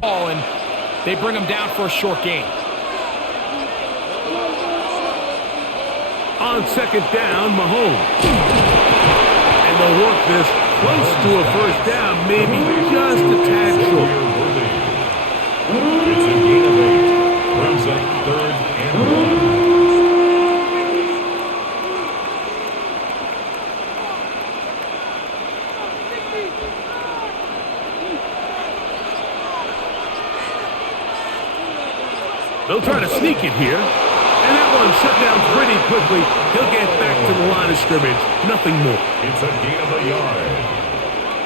ball, and they bring them down for a short gain. On second down, Mahomes. And they'll work this close to a first down, maybe just a tad short. It's a gain of 8. Brings up 3rd and 1. They'll try to sneak it here. And that one shut down pretty quickly. He'll get back to the line of scrimmage. Nothing more. It's a gain of a yard.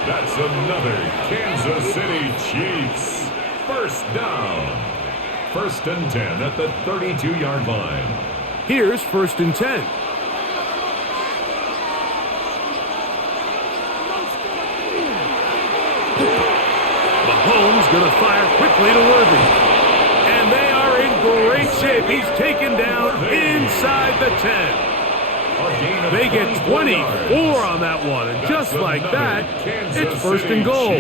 That's another Kansas City Chiefs. First down. 1st and 10 at the 32-yard line. Here's 1st and 10. Mahomes going to fire quickly to Worthy. And they are in great shape. He's taken down inside the 10. They get 24 on that one. And just like that, it's 1st and goal.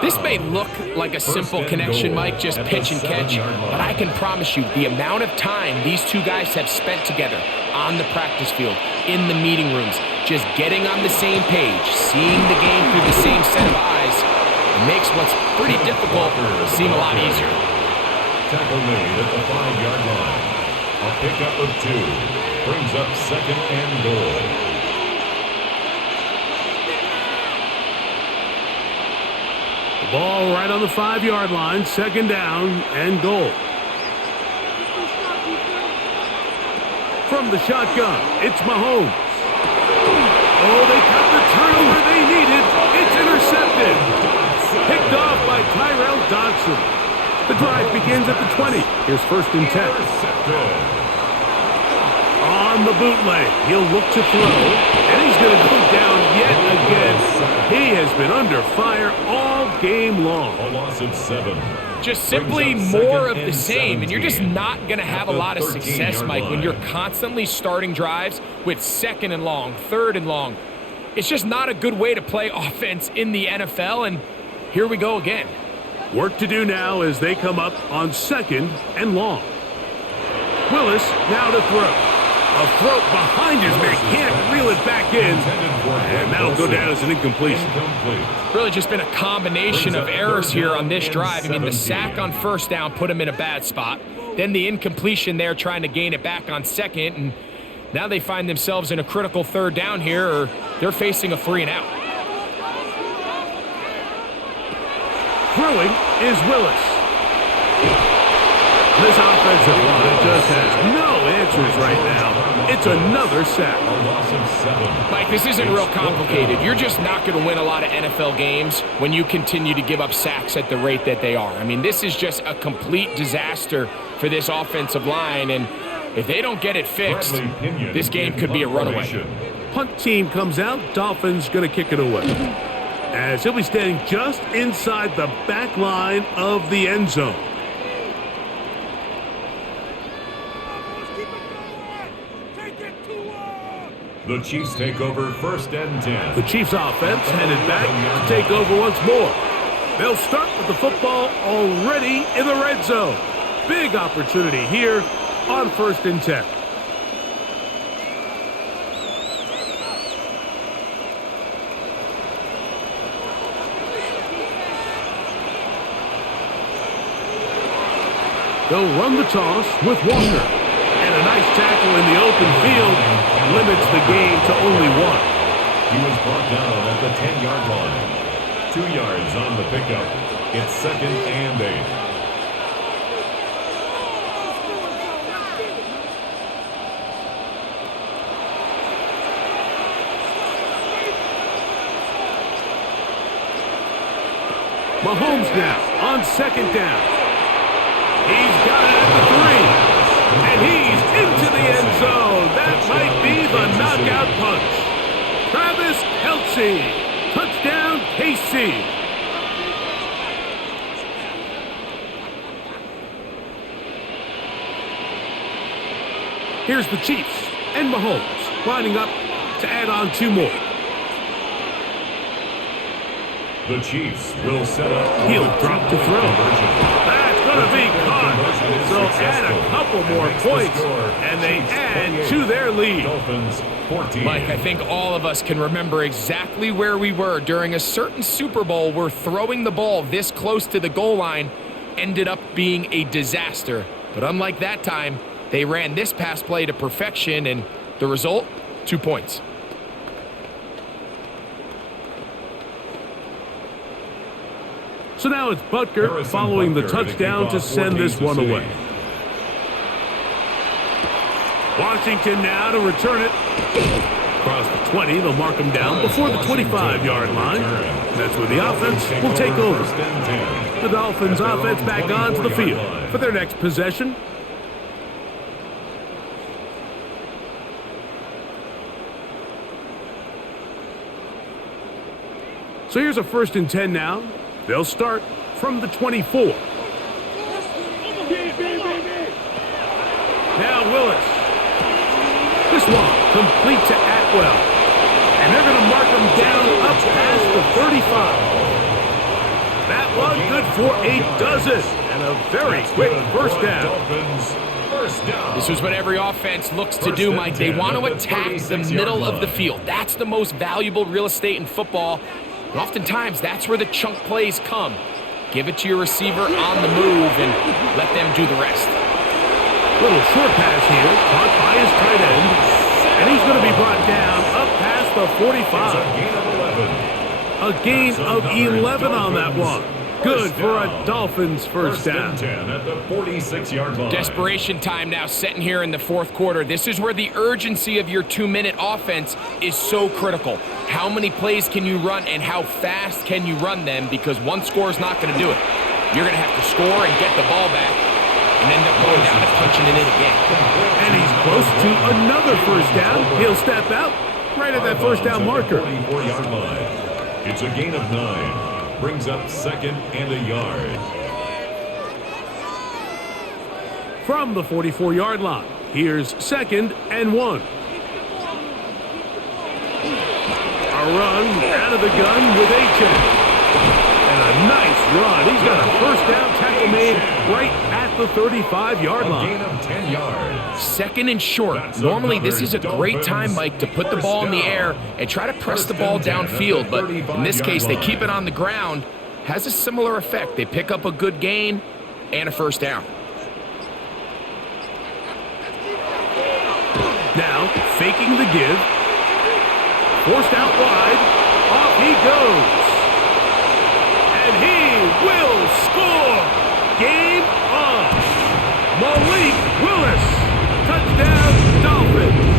This may look like a simple connection, Mike, just pitch and catch, but I can promise you the amount of time these two guys have spent together on the practice field, in the meeting rooms, just getting on the same page, seeing the game through the same set of eyes, makes what's pretty difficult seem a lot easier. Tackle made at the 5-yard line. A pickup of 2. Brings up 2nd and goal. The ball right on the 5-yard line. 2nd down and goal. From the shotgun, it's Mahomes. Oh, they got the turnover they needed. It's intercepted. Picked off by Tyrell Dodson. The drive begins at the 20. Here's 1st and 10. On the bootleg, he'll look to throw, and he's going to go down yet again. He has been under fire all game long. A loss of 7. Just simply more of the same, and you're just not going to have a lot of success, Mike, when you're constantly starting drives with 2nd and long, 3rd and long. It's just not a good way to play offense in the NFL, and here we go again. Work to do now as they come up on 2nd and long. Willis now to throw. A throw behind his man. Can't reel it back in. And that'll go down as an incompletion. Really just been a combination of errors here on this drive. I mean, the sack on 1st down put him in a bad spot. Then the incompletion there trying to gain it back on 2nd. And now they find themselves in a critical 3rd down here, or they're facing a 3 and out. Throwing is Willis. This offensive line just has no answers right now. It's another sack. A loss of 7. Mike, this isn't real complicated. You're just not going to win a lot of NFL games when you continue to give up sacks at the rate that they are. I mean, this is just a complete disaster for this offensive line, and if they don't get it fixed, this game could be a runaway. Punt team comes out. Dolphins going to kick it away, as he'll be standing just inside the back line of the end zone. The Chiefs take over 1st and 10. The Chiefs offense headed back to take over once more. They'll start with the football already in the red zone. Big opportunity here on 1st and 10. They'll run the toss with Walker. And a nice tackle in the open field limits the game to only 1. He was brought down at the 10-yard line. 2 yards on the pickup. It's 2nd and 8. Mahomes now on 2nd down. He's got it at the 3. And he's into the end zone. That might be the knockout punch. Travis Kelce. Touchdown, KC. Here's the Chiefs and Mahomes lining up to add on 2 more. The Chiefs will set up. He'll drop to throw. That's going to be caught. So add a couple more points, and they add to their lead. Dolphins 14. Mike, I think all of us can remember exactly where we were during a certain Super Bowl where throwing the ball this close to the goal line ended up being a disaster. But unlike that time, they ran this pass play to perfection, and the result, 2 points. So now it's Butker following the touchdown to send this one away. Washington now to return it. Across the 20, they'll mark him down before the 25-yard line. That's where the offense will take over. The Dolphins offense back onto the field for their next possession. So here's a 1st and 10 now. They'll start from the 24. Now Willis. This one complete to Atwell. And they're going to mark him down up past the 35. That one good for a dozen. And a very quick first down. This is what every offense looks to do, Mike. They want to attack the middle of the field. That's the most valuable real estate in football. And oftentimes, that's where the chunk plays come. Give it to your receiver on the move and let them do the rest. Little short pass here, caught by his tight end. And he's going to be brought down up past the 45. A gain of 11 on that one. Good for a Dolphins first down. 10 at the 46-yard line. Desperation time now setting here in the 4th quarter. This is where the urgency of your 2-minute offense is so critical. How many plays can you run and how fast can you run them? Because one score is not going to do it. You're going to have to score and get the ball back and end up going down and punching it in again. And he's close to another first down. He'll step out right at that first down marker. 44-yard line. It's a gain of 9. Brings up 2nd and a yard. From the 44-yard line, here's 2nd and 1. A run out of the gun with H.M. And a nice run. He's got a first down tackle made right at the 35-yard line. A gain of 10 yards. 2nd and short. Normally, this is a great time, Mike, to put the ball in the air and try to press the ball downfield. But in this case, they keep it on the ground. Has a similar effect. They pick up a good gain and a first down. Now, faking the give. Forced out wide. Off he goes. And he will score. Game on. Malik Willis. Touchdown, Dolphins.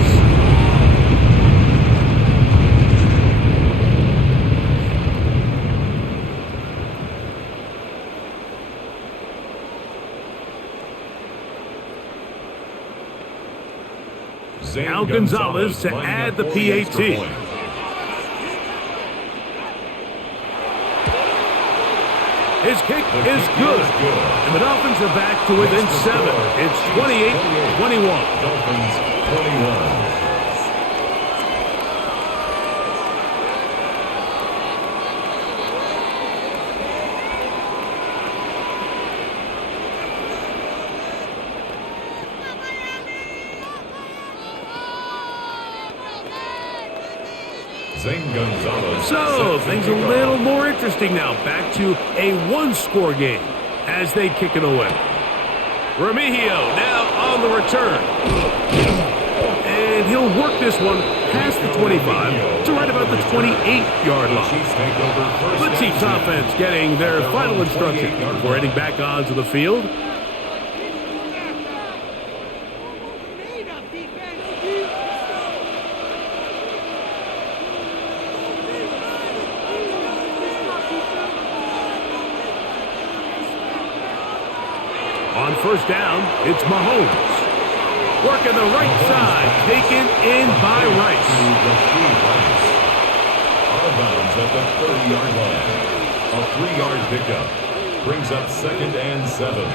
Now Gonzalez to add the PAT. His kick is good. And the Dolphins are back to within 7. It's 28-21. Dolphins 21. So, things a little more interesting now. Back to a one-score game as they kick it away. Remigio now on the return. And he'll work this one past the 25 to right about the 28-yard line. The Chiefs offense getting their final instruction before heading back onto the field. On first down, it's Mahomes. Working the right side, taken in by Rice. Out of bounds at the 30-yard line. A 3-yard pickup. Brings up 2nd and 7.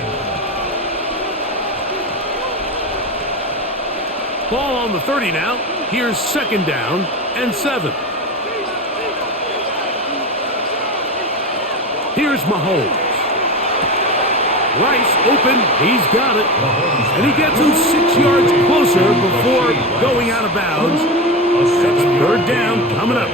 Ball on the 30 now. Here's 2nd down and 7. Here's Mahomes. Rice open. He's got it. And he gets him 6 yards closer before going out of bounds. It's third down coming up.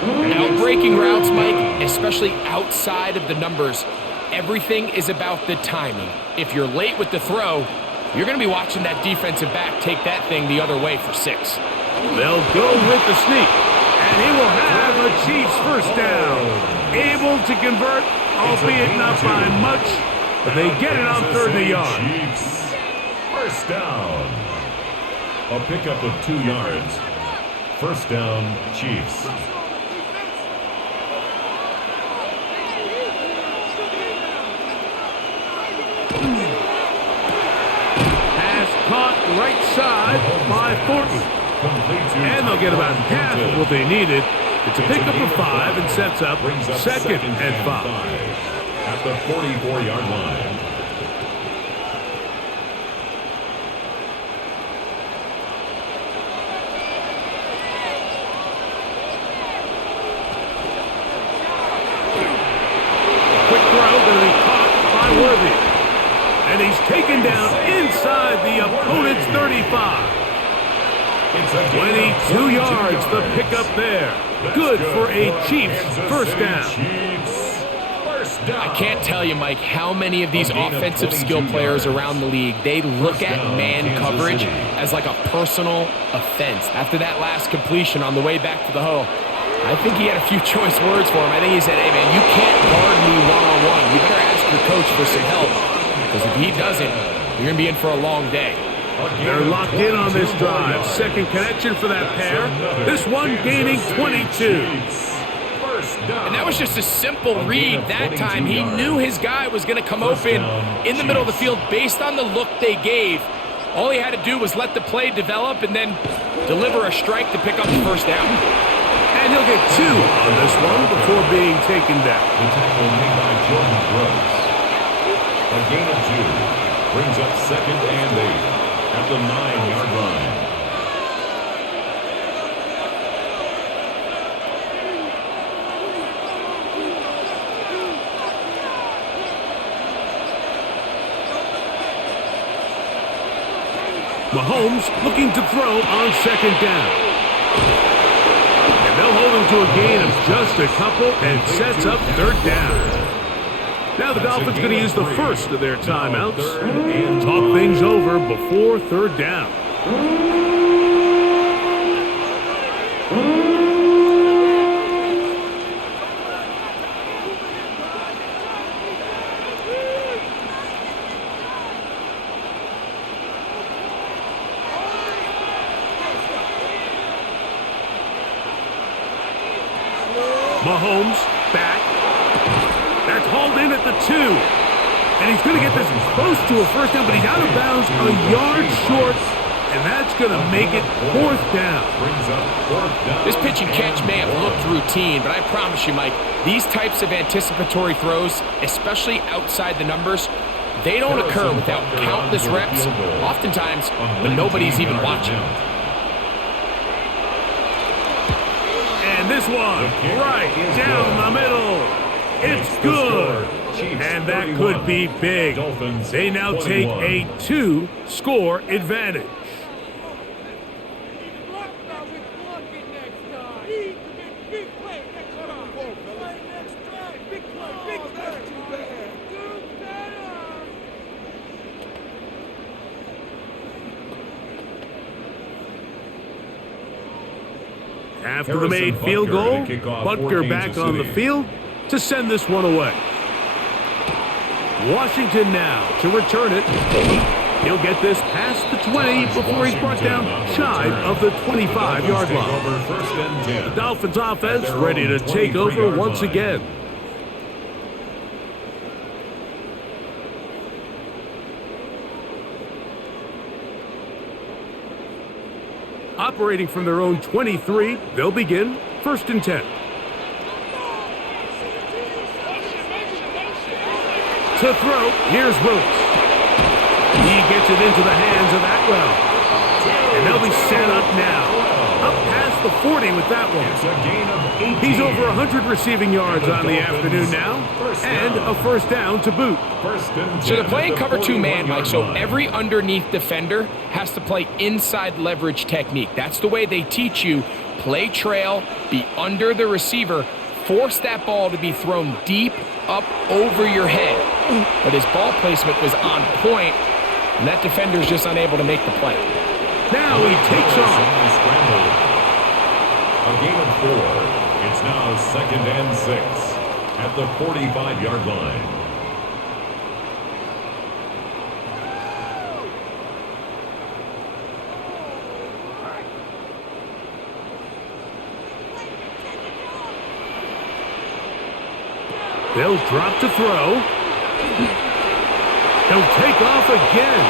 Outbreaking routes, Mike, especially outside of the numbers, everything is about the timing. If you're late with the throw, you're going to be watching that defensive back take that thing the other way for 6. They'll go with the sneak. And he will have a Chiefs first down. Able to convert, albeit not by much, but they get it on 3rd yard. Chiefs. First down. A pickup of 2 yards. First down, Chiefs. Pass caught right side by Thornton. And they'll get about half of what they needed. It's a pickup of 5 and sets up second and 5. At the 44-yard line. Quick throw going to be caught by Worthy. And he's taken down inside the opponent's 35. 22 yards, the pickup there. Good for a Chiefs first down. I can't tell you, Mike, how many of these offensive skill players around the league, they look at man coverage as like a personal offense. After that last completion on the way back to the huddle, I think he had a few choice words for him. I think he said, hey, man, you can't guard me one-on-one. You better ask your coach for some help, because if he doesn't, you're going to be in for a long day. They're locked in on this drive. Second connection for that pair. This one gaining 22. And that was just a simple read that time. He knew his guy was going to come open in the middle of the field based on the look they gave. All he had to do was let the play develop and then deliver a strike to pick up the first down. And he'll get 2 on this one before being taken down. The tackle made by Jordan Brooks. A gain of 2 brings up second and 8. At the 9-yard line. Mahomes looking to throw on second down. And they'll hold him to a gain of just a couple and sets up third down. Now the Dolphins going to use the first of their timeouts and talk things over before third down. Mahomes back. That's hauled in at the 2. And he's going to get this close to a first down, but he's out of bounds a yard short, and that's going to make it 4th down. This pitch and catch may have looked routine, but I promise you, Mike, these types of anticipatory throws, especially outside the numbers, they don't occur without countless reps, oftentimes when nobody's even watching. And this one, right down the middle. It's good. And that could be big. They now take a 2-score advantage. After the made field goal, Butker back on the field to send this one away. Washington now to return it. He'll get this past the 20 before he's brought down shy of the 25-yard line. The Dolphins offense ready to take over once again. Operating from their own 23, they'll begin 1st and 10. To throw, here's Willis. He gets it into the hands of Atwell. And they'll be set up now. Up past the 40 with that one. It's a gain of 18. He's over 100 receiving yards on the afternoon now, and a first down to boot. So they're playing cover 2 man, Mike, so every underneath defender has to play inside leverage technique. That's the way they teach you. Play trail, be under the receiver, force that ball to be thrown deep up over your head. But his ball placement was on point, and that defender's just unable to make the play. Now he takes off. A gain of 4. It's now 2nd and 6 at the 45-yard line. They'll drop to throw. He'll take off again.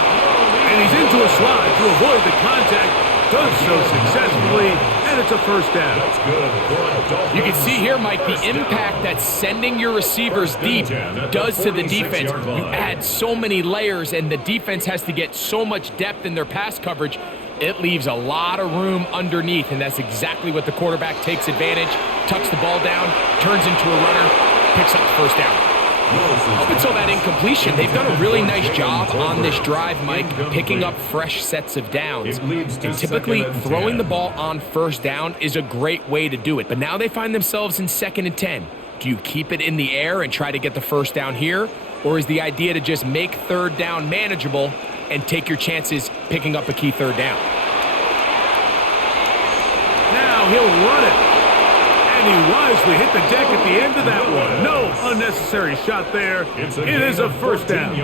And he's into a slide to avoid the contact. Does so successfully, and it's a first down. That's good. You can see here, Mike, the impact that sending your receivers deep does to the defense. You add so many layers, and the defense has to get so much depth in their pass coverage. It leaves a lot of room underneath, and that's exactly what the quarterback takes advantage, tucks the ball down, turns into a runner, picks up the first down. Up until that incompletion, they've done a really nice job on this drive, Mike, picking up fresh sets of downs. And typically, throwing the ball on first down is a great way to do it. But now they find themselves in 2nd and 10. Do you keep it in the air and try to get the first down here? Or is the idea to just make 3rd down manageable and take your chances picking up a key 3rd down? Now he'll run it. And he wisely hit the deck at the end of that one. No unnecessary shot there. It is a first down.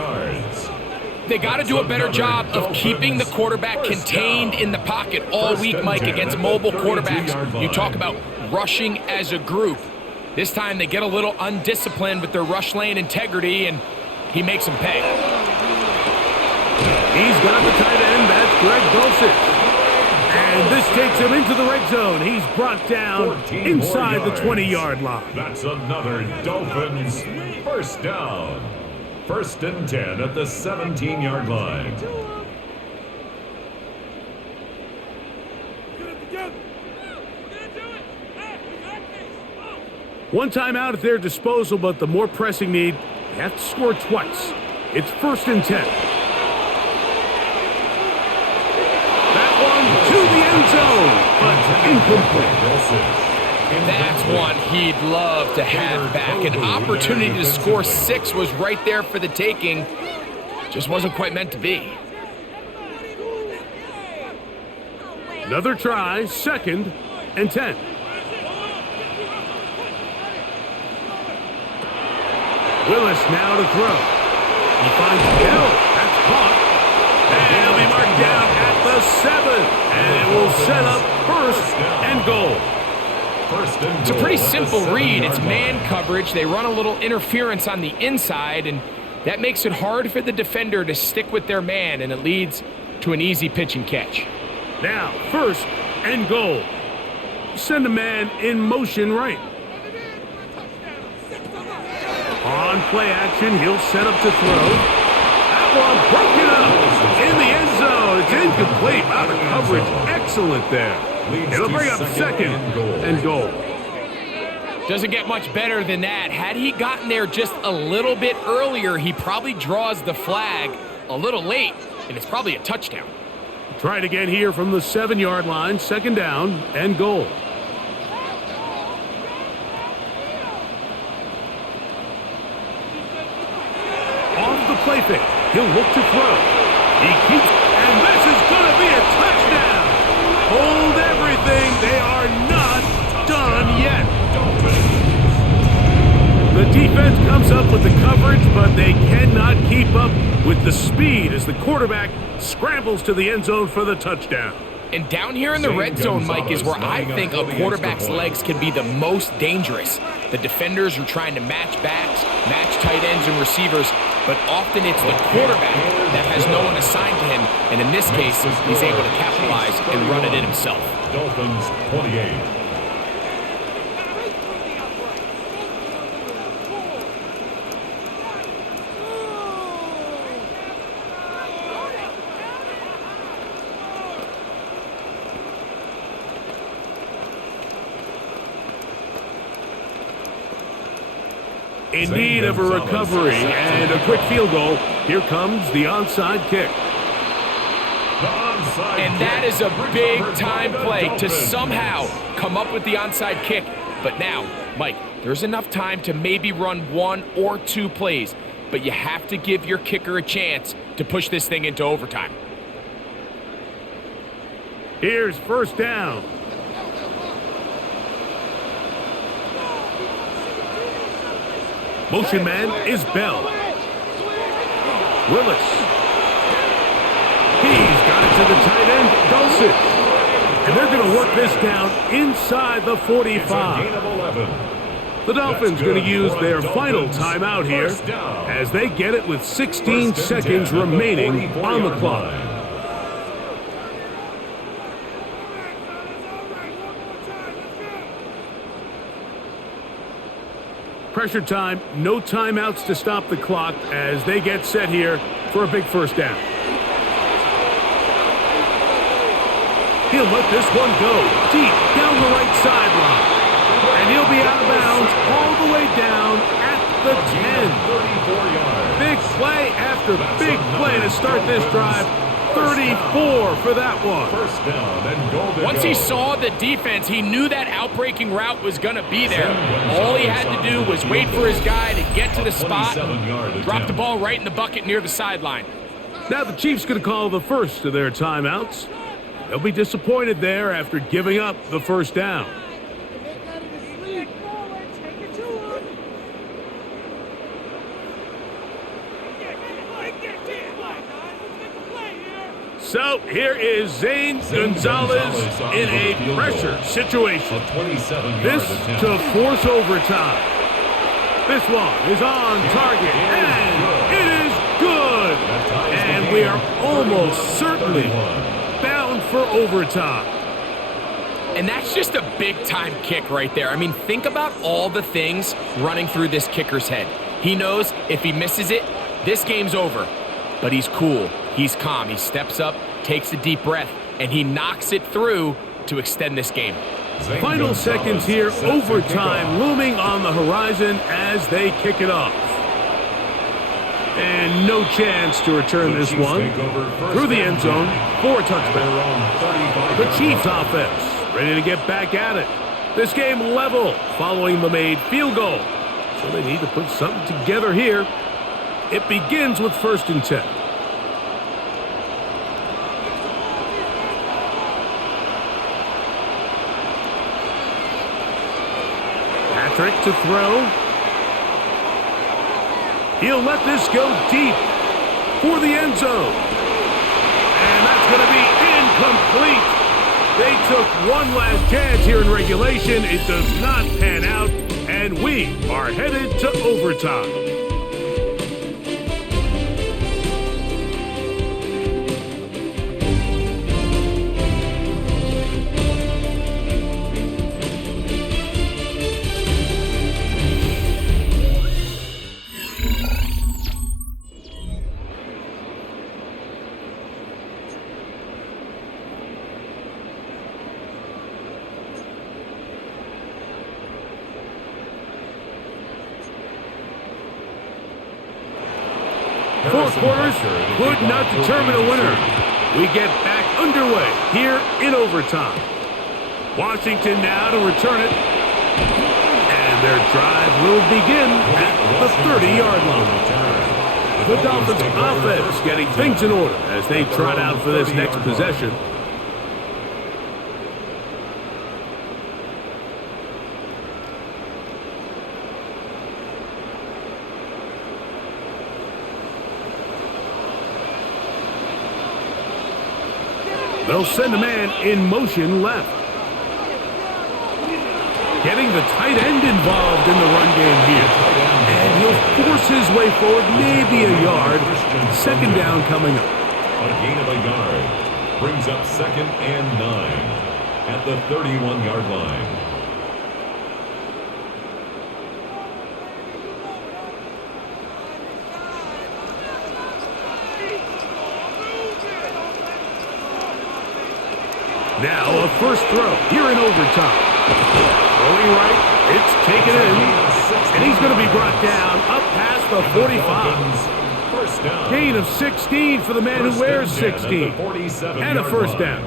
They got to do a better job of keeping the quarterback contained in the pocket all week, Mike, against mobile quarterbacks. You talk about rushing as a group. This time they get a little undisciplined with their rush lane integrity, and he makes them pay. He's got the tight end. That's Greg Dulcich. And this takes him into the red zone. He's brought down inside the 20-yard line. That's another Dolphins first down. 1st and 10 at the 17-yard line. One timeout at their disposal, but the more pressing need, they have to score twice. It's 1st and 10. To the end zone, but incomplete. That's one he'd love to have back. An opportunity to score 6 was right there for the taking. Just wasn't quite meant to be. Another try, 2nd and 10. Willis now to throw. He finds Hill. That's caught. And he'll be marked down at the 7. And it will set up 1st and goal. It's a pretty simple read. It's man coverage. They run a little interference on the inside, and that makes it hard for the defender to stick with their man, and it leads to an easy pitch and catch. Now, 1st and goal. Send a man in motion right. On play action, he'll set up to throw. One broken up in the end zone. It's incomplete. Out of coverage. Excellent there. It'll bring up 2nd and goal. Doesn't get much better than that. Had he gotten there just a little bit earlier, he probably draws the flag a little late, and it's probably a touchdown. Try it again here from the 7-yard line. 2nd down and goal. Off the play fake. He'll look to throw. He keeps, and this is going to be a touchdown. Hold everything. They are not done yet. The defense comes up with the coverage, but they cannot keep up with the speed as the quarterback scrambles to the end zone for the touchdown. And down here in the red zone, Mike, is where I think a quarterback's legs can be the most dangerous. The defenders are trying to match backs, match tight ends and receivers, but often it's the quarterback that has no one assigned to him, and in this case, he's able to capitalize and run it in himself. Dolphins 28. In need of a recovery and a quick field goal. Here comes the onside kick. And that is a big-time play to somehow come up with the onside kick. But now, Mike, there's enough time to maybe run 1 or 2 plays, but you have to give your kicker a chance to push this thing into overtime. Here's first down. Motion man is Bell. Willis. He's got it to the tight end, Dulcich. And they're going to work this down inside the 45. The Dolphins going to use their final timeout here as they get it with 16 seconds remaining on the clock. Pressure time, no timeouts to stop the clock as they get set here for a big first down. He'll let this one go deep down the right sideline. And he'll be out of bounds all the way down at the 10. Big play after big play to start this drive. 34 for that one. First down and goal to Once go. he saw the defense, he knew that outbreaking route was going to be there. All he had to do was wait for his guy to get to the spot, drop the ball right in the bucket near the sideline. Now the Chiefs going to call the first of their timeouts. They'll be disappointed there after giving up the first down. So here is Zane Gonzalez in a pressure situation. This to force overtime. This one is on target, and it is good. And we are almost certainly bound for overtime. And that's just a big-time kick right there. I mean, think about all the things running through this kicker's head. He knows if he misses it, this game's over. But he's cool. He's calm. He steps up, takes a deep breath, and he knocks it through to extend this game. Final seconds here, overtime looming on the horizon as they kick it off. And no chance to return this one through the end zone for a touchdown. The Chiefs offense ready to get back at it. This game level following the made field goal. So they need to put something together here. It begins with 1st and 10. Patrick to throw. He'll let this go deep for the end zone. And that's going to be incomplete. They took one last chance here in regulation. It does not pan out, and we are headed to overtime. Four quarters could not determine a winner. We get back underway here in overtime. Washington now to return it. And their drive will begin at the 30-yard line. The Dolphins offense getting things in order as they trot out for this next possession. They'll send a man in motion left. Getting the tight end involved in the run game here. And he'll force his way forward, maybe a yard. 2nd down coming up. A gain of a yard brings up 2nd and 9 at the 31-yard line. Now a first throw here in overtime. Throwing right, it's taken in. And he's going to be brought down up past the 45. First down. Gain of 16 for the man who wears 16. And a first down.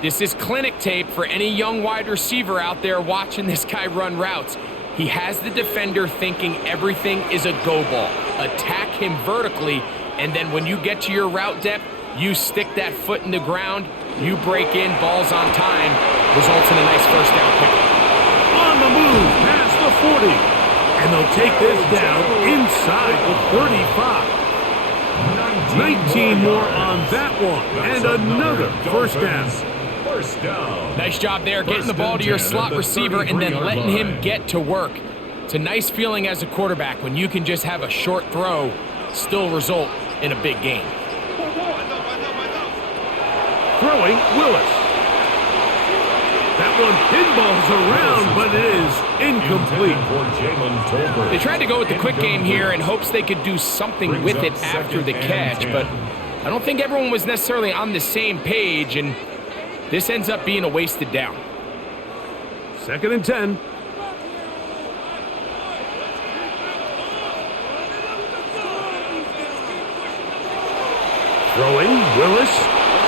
This is clinic tape for any young wide receiver out there watching this guy run routes. He has the defender thinking everything is a go ball. Attack him vertically, and then when you get to your route depth, you stick that foot in the ground, you break in, balls on time, results in a nice first down pickup. On the move, past the 40. And they'll take this down inside the 35. 19 more on that one, and another first down. First down. Nice job there, getting the ball to your slot receiver and then letting him get to work. It's a nice feeling as a quarterback when you can just have a short throw, still result in a big game. Throwing, Willis. That one pinballs around, but it is incomplete. They tried to go with the quick game here in hopes they could do something with it after the catch, but I don't think everyone was necessarily on the same page, and this ends up being a wasted down. 2nd and 10. Throwing, Willis,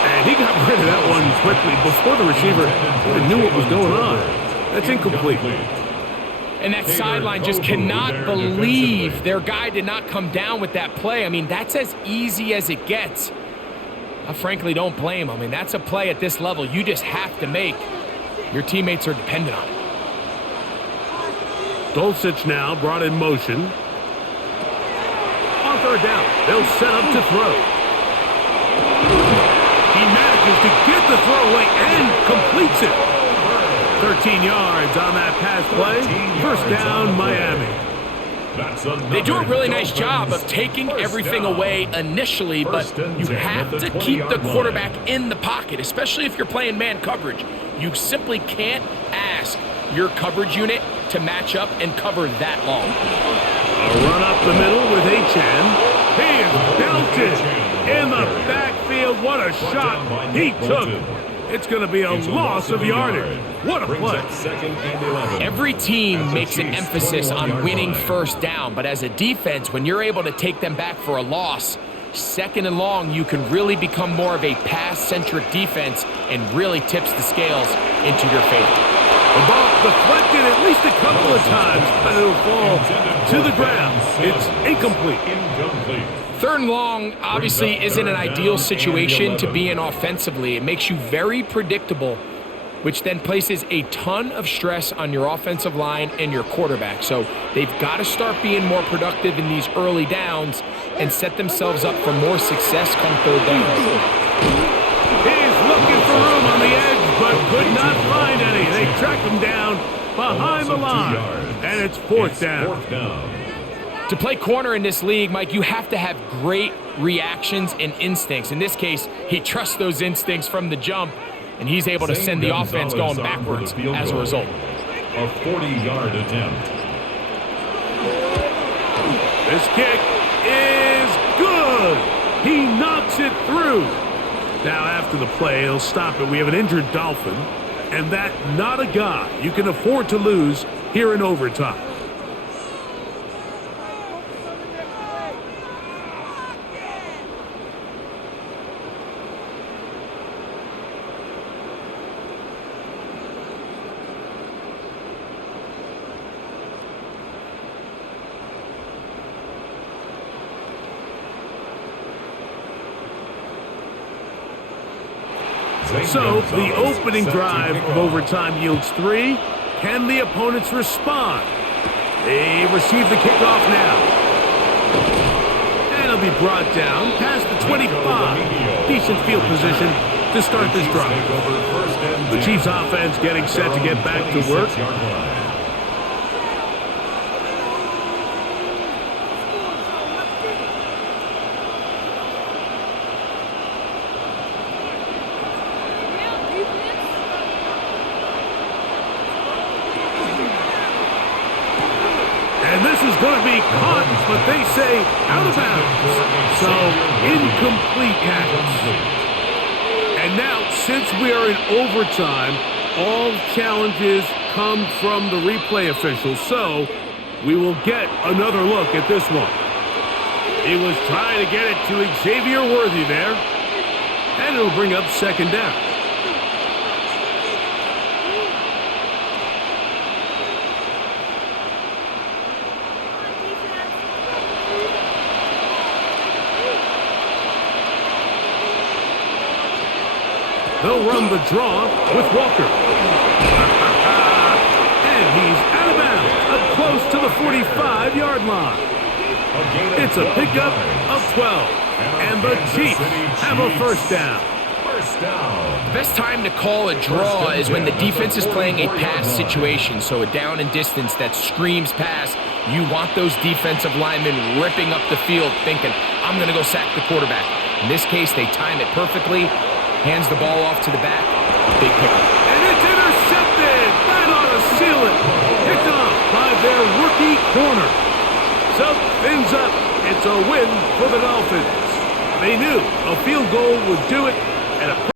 and he got rid of that one quickly before the receiver even knew what was going on. That's incomplete. And that sideline just cannot believe their guy did not come down with that play. I mean, that's as easy as it gets. I frankly don't blame him. I mean, that's a play at this level you just have to make. Your teammates are dependent on it. Dulcich now brought in motion. On 3rd down, they'll set up to throw. He manages to get the throw away and completes it. 13 yards on that pass play. First down, Miami. They do a really nice job of taking everything away initially, but you have to keep the quarterback in the pocket, especially if you're playing man coverage. You simply can't ask your coverage unit to match up and cover that long. A run up the middle with Achan. He is belted in the backfield. What a shot he took. It's going to be a loss of yardage. What a play. Every team makes an emphasis on winning first down, but as a defense, when you're able to take them back for a loss, 2nd and long, you can really become more of a pass-centric defense and really tips the scales into your favor. The ball deflected at least a couple of times, but it'll fall to the ground. It's incomplete. 3rd and long obviously isn't an ideal situation to be in offensively. It makes you very predictable, which then places a ton of stress on your offensive line and your quarterback. So they've got to start being more productive in these early downs and set themselves up for more success come 3rd down. He's looking for room on the edge, but could not find any. They track him down behind the line, and it's 4th down. To play corner in this league, Mike, you have to have great reactions and instincts. In this case, he trusts those instincts from the jump, and he's able to send the offense going backwards as a result. A 40-yard attempt. This kick is good. He knocks it through. Now after the play, he'll stop it. We have an injured Dolphin, and that not a guy you can afford to lose here in overtime. So, the opening drive of overtime yields 3. Can the opponents respond? They receive the kickoff now. And it'll be brought down past the 25. Decent field position to start this drive. The Chiefs offense getting set to get back to work. And this is going to be caught, but they say out of bounds. So, incomplete pass. And now, since we are in overtime, all challenges come from the replay officials. So, We will get another look at this one. He was trying to get it to Xavier Worthy there. And it'll bring up second down. They'll run the draw with Walker. And he's out of bounds, up close to the 45-yard line. It's a pickup of 12. And the Chiefs have a first down. The best time to call a draw is when the defense is playing a pass situation, so a down and distance that screams pass. You want those defensive linemen ripping up the field thinking, I'm going to go sack the quarterback. In this case, they time it perfectly. Hands the ball off to the back. Big pickup. And it's intercepted. That ought to seal it. Picked off by their rookie corner. So, things up. It's a win for the Dolphins. They knew a field goal would do it, and a